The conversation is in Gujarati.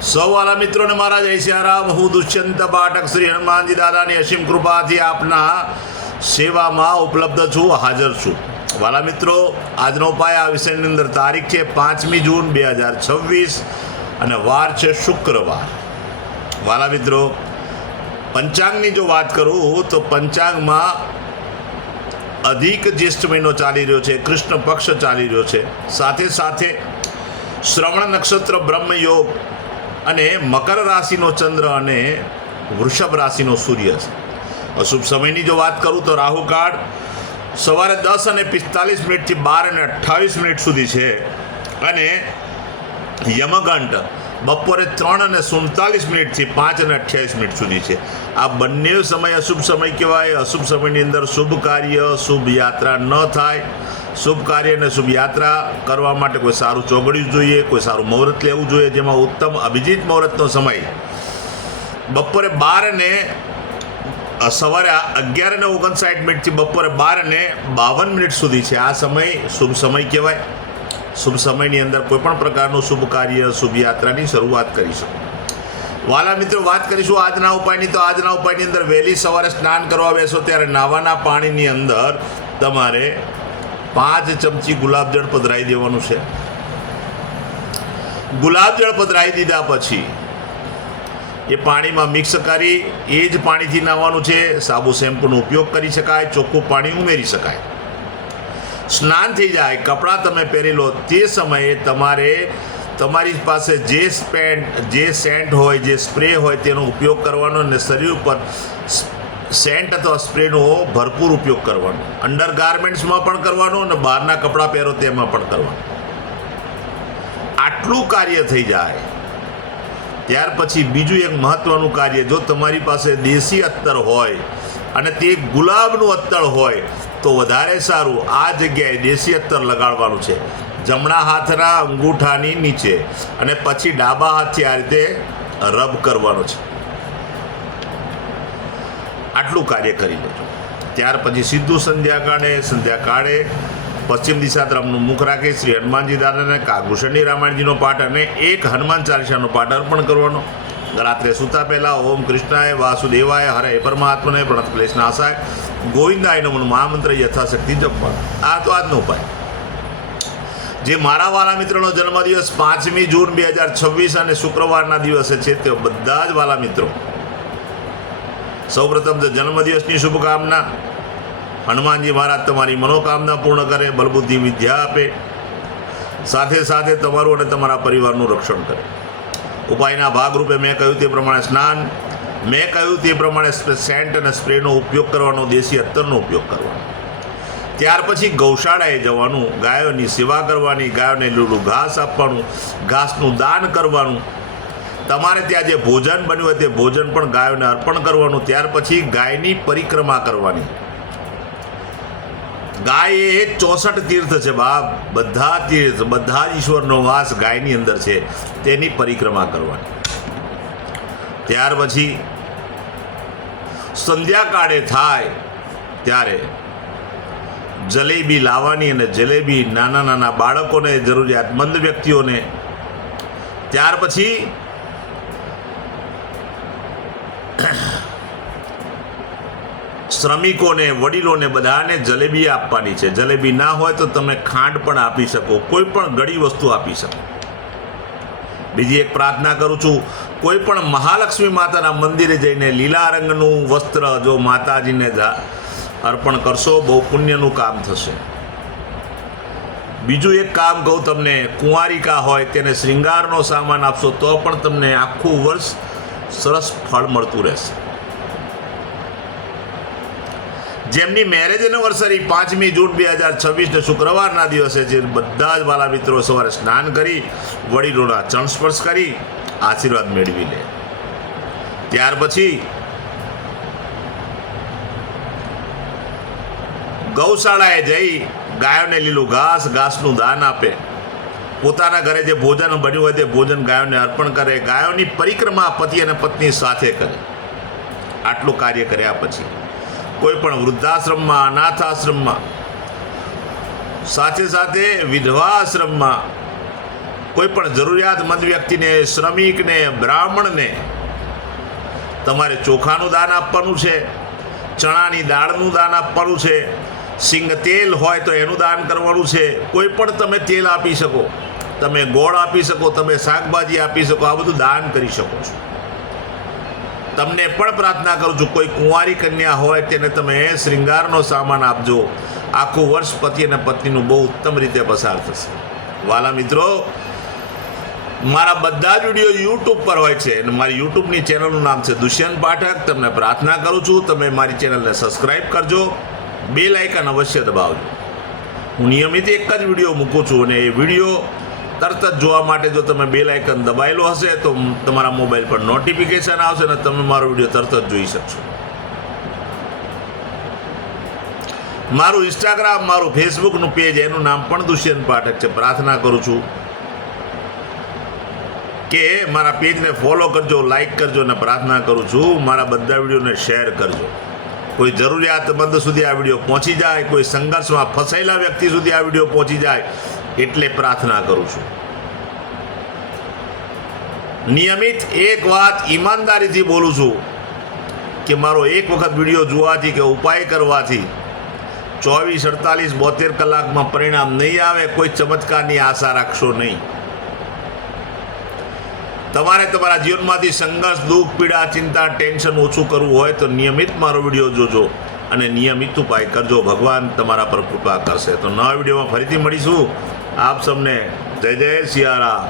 સૌ વાલા મિત્રોને મારા જય સિયારામ. હું દુષ્યંત પાઠક શ્રી હનુમાનજી દાદાની અસીમ કૃપાથી આપના સેવામાં ઉપલબ્ધ છું, હાજર છું. વાલા મિત્રો, આજનો ઉપાય આ વિષયની અંદર તારીખ છે 5મી જૂન 2026 અને વાર છે શુક્રવાર. વાલા મિત્રો, પંચાંગની જો વાત કરું તો પંચાંગમાં અધિક જ્યેષ્ઠ મહિનો ચાલી રહ્યો છે, કૃષ્ણ પક્ષ ચાલી રહ્યો છે, સાથે સાથે શ્રવણ નક્ષત્ર બ્રહ્મયોગ અને મકર રાશિનો ચંદ્ર અને વૃષભ રાશિનો સૂર્ય છે. અશુભ સમયની જો વાત કરું તો રાહુકાળ સવારે 10:45 થી 12:28 સુધી છે અને યમગંટ બપોરે 3:39 થી 5:28 સુધી છે. આ બંને સમય અશુભ સમય કહેવાય. અશુભ સમયની અંદર શુભ કાર્ય, શુભ યાત્રા ન થાય. શુભ કાર્ય અને શુભ યાત્રા કરવા માટે કોઈ સારું ચોગડિયું જોઈએ, કોઈ સારું મુહૂર્ત લેવું જોઈએ, જેમાં ઉત્તમ અભિજીત મુહૂર્તનો સમય બપોરે 12 સવારે 11:59 થી બપોરે 12:52 સુધી છે. આ સમય શુભ સમય કહેવાય. શુભ સમયની અંદર કોઈ પણ પ્રકારનું શુભ કાર્ય, શુભ યાત્રાની શરૂઆત કરી શકો. વાલા મિત્રો, વાત કરીશું આજના ઉપાયની. તો આજના ઉપાયની અંદર વહેલી સવારે સ્નાન કરવા બેસો ત્યારે નાવાના પાણીની અંદર તમારે 5 ચમચી ગુલાબજળ પધરાવી દેવાનું છે. ગુલાબજળ પધરાવી દીધા પછી એ પાણીમાં મિક્સ કરી એ જ પાણીથી નાહવાનું છે. સાબુ શેમ્પૂનો ઉપયોગ કરી શકાય, ચોખ્ખું પાણી ઉમેરી શકાય. સ્નાન થઈ જાય, કપડાં તમે પહેરી લો તે સમયે તમારે તમારી પાસે જે સેન્ટ હોય, જે સ્પ્રે હોય તેનો ઉપયોગ કરવાનો અને શરીર ઉપર સેન્ટ અથવા સ્પ્રેનો ભરપૂર ઉપયોગ કરવાનો. અંડર ગાર્મેન્ટ્સમાં પણ કરવાનો અને બહારના કપડાં પહેરો તેમાં પણ કરવાનું. આટલું કાર્ય થઈ જાય ત્યાર પછી બીજું એક મહત્વનું કાર્ય, જો તમારી પાસે દેશી અત્તર હોય અને તે ગુલાબનું અત્તર હોય તો વધારે સારું. આ જગ્યાએ દેશી અત્તર લગાડવાનું છે, જમણા હાથના અંગૂઠાની નીચે, અને પછી ડાબા હાથથી આ રીતે રબ કરવાનો છે. આટલું કાર્ય કરી લેજો. ત્યાર પછી સીધું સંધ્યાકાળે પશ્ચિમ દિશા તરફનું મુખ રાખી શ્રી હનુમાનજી દાદાને કાગભૂષણની રામાયણજીનો પાઠ અને એક હનુમાન ચાલીસાનો પાઠ અર્પણ કરવાનો. રાત્રે સૂતા પહેલાં ઓમ કૃષ્ણાય વાસુદેવાય હરે પરમાત્મને પ્રણત ક્લેશનાશાય ગોવિંદાય નમઃ મહામંત્ર યથાશક્તિ જપવાનો. આ તો આજનો ઉપાય. જે મારા વાલા મિત્રોનો જન્મદિવસ 5મી જૂન 2026 અને શુક્રવારના દિવસે છે તે બધા જ વાલા મિત્રો સૌપ્રથમ તો જન્મદિવસની શુભકામના. હનુમાનજી મહારાજ તમારી મનોકામના પૂર્ણ કરે, બલબુદ્ધિ વિદ્યા આપે, સાથે સાથે તમારું અને તમારા પરિવારનું રક્ષણ કરે. ઉપાયના ભાગરૂપે મેં કહ્યું તે પ્રમાણે સ્નાન, મેં કહ્યું તે પ્રમાણે સેન્ટ અને સ્પ્રેનો ઉપયોગ કરવાનો, દેશી અત્તરનો ઉપયોગ કરવાનો. ત્યાર પછી ગૌશાળાએ જવાનું, ગાયોની સેવા કરવાની, ગાયોને લીલું ઘાસ આપવાનું, ઘાસનું દાન કરવાનું. તમારે ત્યાં જે ભોજન બન્યું હોય તે ભોજન પણ ગાયોને અર્પણ કરવાનું. ત્યાર પછી ગાયની પરિક્રમા કરવાની. ગાય એ 64 તીર્થ છે બાપ. બધા તીર્થ, બધા જ ઈશ્વરનો વાસ ગાયની અંદર છે, તેની પરિક્રમા કરવાની. ત્યાર પછી સંધ્યાકાળે થાય ત્યારે જલેબી લાવવાની, અને જલેબી નાના નાના બાળકોને, જરૂરિયાતમંદ વ્યક્તિઓને. ત્યાર પછી શ્રમિકોને, વડીલોને બધાને જલેબી આપવાની છે. જલેબી ના હોય તો તમે ખાંડ પણ આપી શકો, કોઈ પણ ગળી વસ્તુ આપી શકો. બીજી એક પ્રાર્થના કરું છું, કોઈ પણ મહાલક્ષ્મી માતાના મંદિરે જઈને લીલા રંગનું વસ્ત્ર જો માતાજીને અર્પણ કરશો, બહુ પુણ્યનું કામ થશે. બીજું એક કામ કહું તમને, કુંવારિકા હોય તેને શ્રૃંગારનો સામાન આપશો તો પણ તમને આખું વર્ષ સરસ ફળ મળતું રહેશે. જેમની મેરેજ એનિવર્સરી 5મી જૂન 2026 શુક્રવારના દિવસે છે, બધા જ વાલા મિત્રો સવારે સ્નાન કરી વડીલોના ચરણ સ્પર્શ કરી આશીર્વાદ મેળવી લે. ત્યાર પછી ગૌશાળાએ જઈ ગાયોને લીલું ઘાસનું દાન આપે. પોતાના ઘરે જે ભોજન બન્યું હોય તે ભોજન ગાયોને અર્પણ કરે. ગાયોની પરિક્રમા પતિ અને પત્ની સાથે કરે. આટલું કાર્ય કર્યા પછી કોઈ પણ વૃદ્ધાશ્રમમાં, અનાથ આશ્રમમાં, સાથે સાથે વિધવા આશ્રમમાં કોઈ પણ જરૂરિયાતમંદ વ્યક્તિને, શ્રમિકને, બ્રાહ્મણને તમારે ચોખાનું દાન આપવાનું છે, ચણાની દાળનું દાન આપવાનું છે, સિંગ તેલ હોય તો એનું દાન કરવાનું છે. કોઈ પણ તમે તેલ આપી શકો, તમે ગોળ આપી શકો, તમે શાકભાજી આપી શકો, આ બધું દાન કરી શકો છો. તમને પણ પ્રાર્થના કરું છું, કોઈ કુંવારી કન્યા હોય તેને તમે શ્રૃંગારનો સામાન આપજો. આખું વર્ષ પતિ અને પત્નીનું બહુ ઉત્તમ રીતે પસાર થશે. વાલા મિત્રો, મારા બધા જ વિડીયો યુટ્યુબ પર હોય છે અને મારી યુટ્યુબની ચેનલનું નામ છે દુષ્યંત પાઠક. તમને પ્રાર્થના કરું છું, તમે મારી ચેનલને સબસ્ક્રાઈબ કરજો, બેલ આઇકન અવશ્ય દબાવજો. હું નિયમિત એક જ વિડીયો મૂકું છું અને એ વિડીયો તરત જ જોવા માટે જો તમે બેલ આઇકન દબાયેલો હશે તો તમારા મોબાઈલ પર નોટિફિકેશન આવશે અને તમે મારો વિડીયો તરત જ જોઈ શકશો. મારું ઇન્સ્ટાગ્રામ, મારું ફેસબુકનું પેજ, એનું નામ પણ દુષ્યંત પાઠક છે. પ્રાર્થના કરું છું કે મારા પેજને ફોલો કરજો, લાઈક કરજો અને પ્રાર્થના કરું છું મારા બધા વિડીયોને શેર કરજો. કોઈ જરૂરિયાતમંદ સુધી આ વિડીયો પહોંચી જાય, કોઈ સંઘર્ષમાં ફસાયેલા વ્યક્તિ સુધી આ વિડીયો પહોંચી જાય એટલે પ્રાર્થના કરું છું. નિયમિત એક વાત ઈમાનદારીથી બોલું છું કે મારો એક વખત વિડીયો જોવાથી કે ઉપાય કરવાથી 24, 48, 72 કલાકમાં પરિણામ નહીં આવે. કોઈ ચમત્કારની આશા રાખશો નહીં. તમારે તમારા જીવનમાંથી સંઘર્ષ, દુઃખ, પીડા, ચિંતા, ટેન્શન ઓછું કરવું હોય તો નિયમિત મારો વિડીયો જોજો અને નિયમિત ઉપાય કરજો. ભગવાન તમારા પર કૃપા કરશે. તો નવા વિડીયોમાં ફરીથી મળીશું. આપ સૌને જય જય સિયારામ.